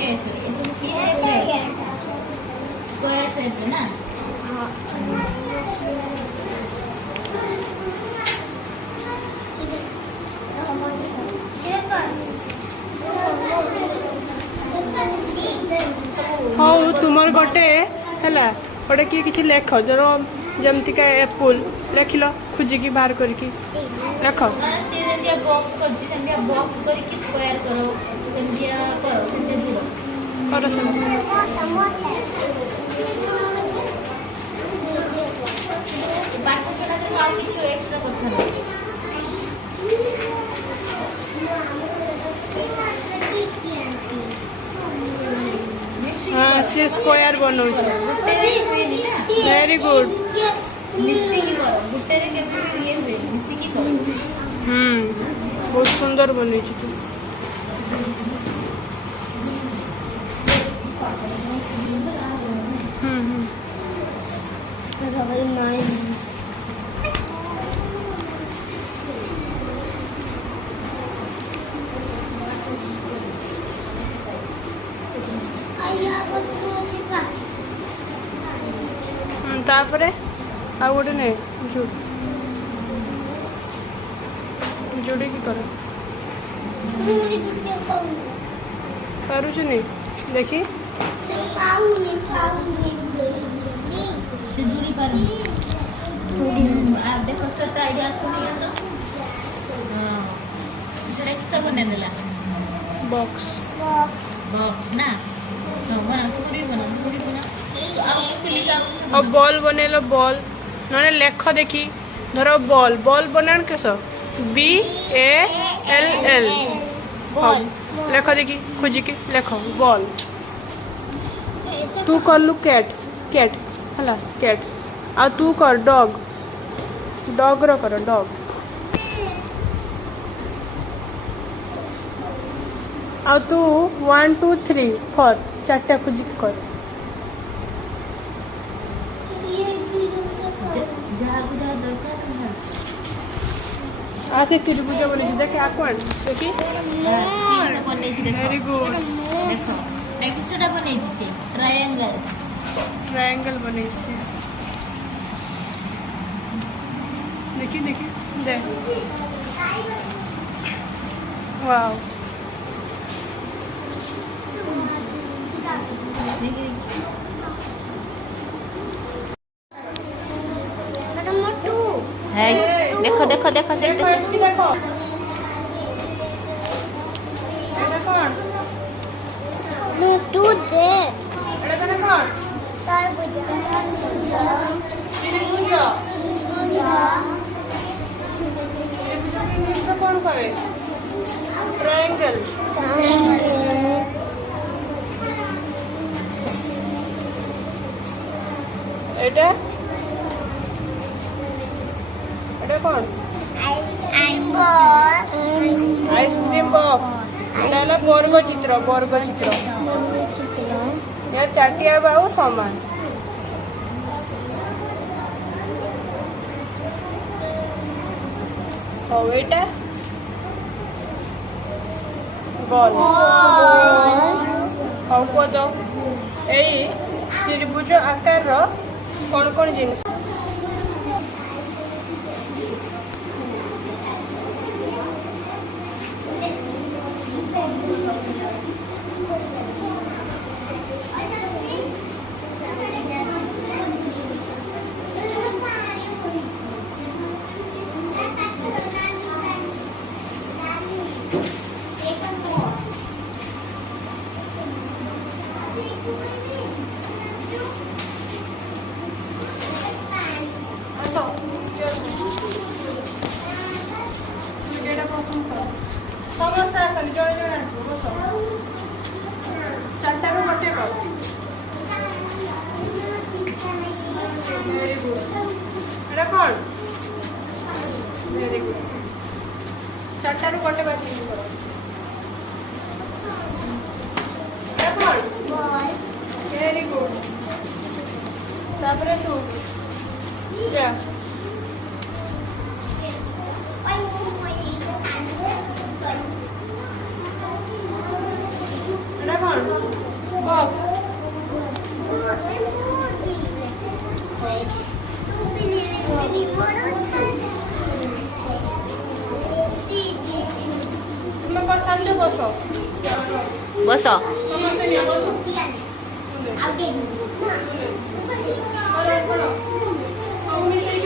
ये सब पीस है स्क्वायर शेप में ना। हाँ तुम गोटे है गोटे किए किसी लेख जर जमती का एप्पल लिख लो खोजिकी बाहर करके रख बॉक्स बॉक्स करके स्क्वायर करो करो कर पाठ छड़ा कर आ किछु एक्स्ट्रा करथा हाँ से स्क्वायर बनौ वेरी गुड मिस्टेक करो गुटे रे केबे ये हुए मिस्टेक करो बहुत सुंदर बनै छी तू तापरे आ गोटे ने जोड़े की कर पारुछ नहीं देखी जुड़ी पर आप देखो सत आईडिया कोनी आसो हां सेटा किसा बने देला बॉक्स बॉक्स ना तो बना पूरी बना अब बॉल बनेलो बॉल नने लेख देखी धरो बॉल बॉल बनान केस BALL बॉल लेख देखी खोजी के लेख बॉल तू कर लु कैट कैट हला कैट आ तू कर डॉग डॉग रो कर डॉग आ तू 1 2 3 4 चारटा खोजी के कर आसे त्रिभुज बने देखे आकवान देखी सीधा बने छी देखो वेरी गुड देखो एक्स्ट्रा बने छी से ट्रायंगल बने छी देखी देखी दे वाओ है देखो देखो देखो से देखो एटकी देखो एटा कोन मैं तू दे एटा कने कोन तरबूज त्रिभुज इंग्लिश में कौन करे ट्रायंगल एटा एटा कौन आइसक्रीम बॉक्स एटा वर्ग चित्र या चाटिया बाऊ समान हो एटा बॉल हो को दो एई त्रिभुज आकार रो कौन कौन जिनिस समस्त आसनी जड़े जड़े आस बस चार्टा को गोटे कर वेरी गुड एटा कौन वेरी गुड चार्टा को गोटे बाची कर एटा कौन वेरी गुड तापरे तू जा एटा कौन ବସ ଆଉ ଟିକେ ପଡ଼, ପଡ଼। ସବୁ ମିଶେଇ